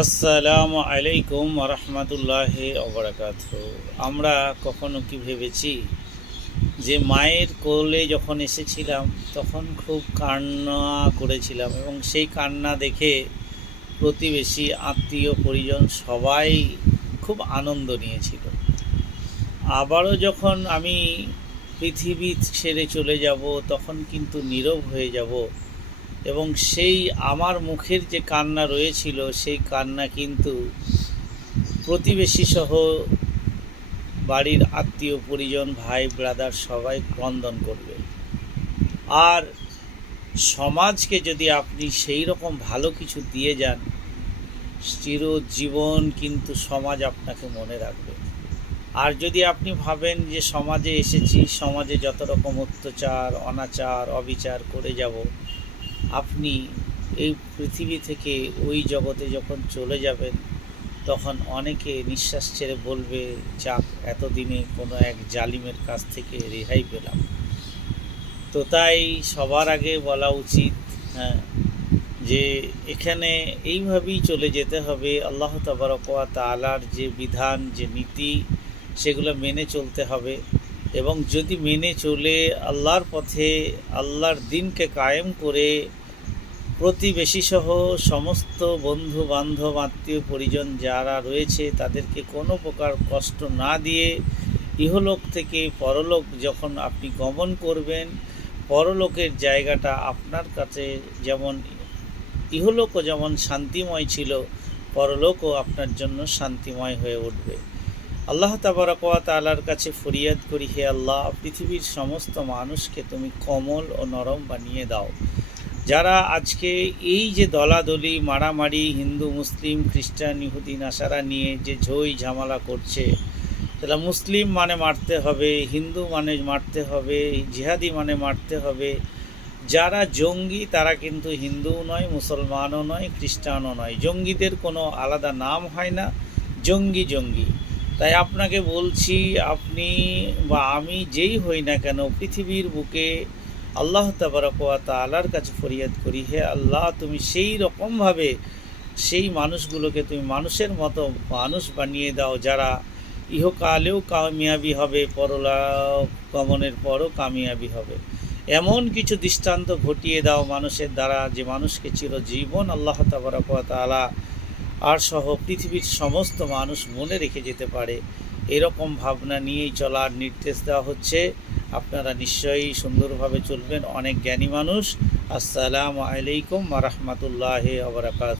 আসসালামু আলাইকুম রহমতুল্লাহি ওবরাকাতুহু। আমরা কখনো কি ভেবেছি যে মায়ের কোলে যখন এসেছিলাম তখন খুব কান্না করেছিলাম এবং সেই কান্না দেখে প্রতিবেশী আত্মীয় পরিজন সবাই খুব আনন্দ নিয়েছিল। আবারও যখন আমি পৃথিবী ছেড়ে চলে যাব তখন কিন্তু নীরব হয়ে যাব এবং সেই আমার মুখের যে কান্না রয়েছিল সেই কান্না কিন্তু প্রতিবেশী সহ বাড়ির আত্মীয় পরিজন ভাই ব্রাদার সবাই ক্রন্দন করবে। আর সমাজকে যদি আপনি সেই রকম ভালো কিছু দিয়ে যান, চিরজীবন কিন্তু সমাজ আপনাকে মনে রাখবে। আর যদি আপনি ভাবেন যে সমাজে এসেছি, সমাজে যত রকম অত্যাচার অনাচার অবিচার করে যাব, আপনি এই পৃথিবী থেকে ওই জগতে যখন চলে যাবেন তখন অনেকে নিঃশ্বাস ছেড়ে বলবে, যাক এতদিনে কোনো এক জালিমের কাছ থেকে রেহাই পেলাম। তো তাই সবার আগে বলা উচিত যে এখানে এইভাবেই চলে যেতে হবে। আল্লাহ তাবারক ওয়া তাআলার যে বিধান যে নীতি সেগুলো মেনে চলতে হবে এবং যদি মেনে চলে আল্লাহর পথে আল্লাহর দিনকে কায়েম করে প্রতিবেশী সহ সমস্ত বন্ধু বান্ধব আত্মীয় পরিজন যারা রয়েছে তাদেরকে কোনো প্রকার কষ্ট না দিয়ে ইহলোক থেকে পরলোক যখন আপনি গমন করবেন, পরলোকের জায়গাটা আপনার কাছে যেমন ইহলোকও যেমন শান্তিময় ছিল, পরলোকও আপনার জন্য শান্তিময় হয়ে উঠবে। আল্লাহ তাবারক ওয়া তাআলার কাছে ফরিয়াদ করি, হে আল্লাহ, পৃথিবীর সমস্ত মানুষকে তুমি কোমল ও নরম বানিয়ে দাও। যারা আজকে এই যে দলাদলি মারামারি হিন্দু মুসলিম খ্রিস্টান ইহুদি নাসারা নিয়ে যে ঝই ঝামেলা করছে, তাহলে মুসলিম মানে মারতে হবে, হিন্দু মানে মারতে হবে, জিহাদি মানে মারতে হবে। যারা জঙ্গি তারা কিন্তু হিন্দুও নয়, মুসলমানও নয়, খ্রিস্টানও নয়। জঙ্গিদের কোনো আলাদা নাম হয় না, জঙ্গি জঙ্গি। তাই আপনাকে বলছি, আপনি বা আমি যেই হই না কেন, পৃথিবীর বুকে আল্লাহ তাবারক ওয়া তাআলার কাছে ফরিয়াদ করি, হে আল্লাহ, তুমি সেই রকমভাবে সেই মানুষগুলোকে তুমি মানুষের মতো মানুষ বানিয়ে দাও যারা ইহকালেও কামিয়াবি হবে, পরলোক গমনের পরও কামিয়াবি হবে। এমন কিছু দৃষ্টান্ত ঘটিয়ে দাও মানুষের দ্বারা যে মানুষকে চিরজীবন আল্লাহ তাবারক ওয়া তাআলা আর সহ পৃথিবীর সমস্ত মানুষ মনে রেখে যেতে পারে। এরকম ভাবনা নিয়েই চলার নির্দেশ দেওয়া হচ্ছে। আপনারা নিশ্চয়ই সুন্দরভাবে চলবেন, অনেক জ্ঞানী মানুষ। আসসালামু আলাইকুম ওয়া রাহমাতুল্লাহি ওয়া বারাকাতুহু।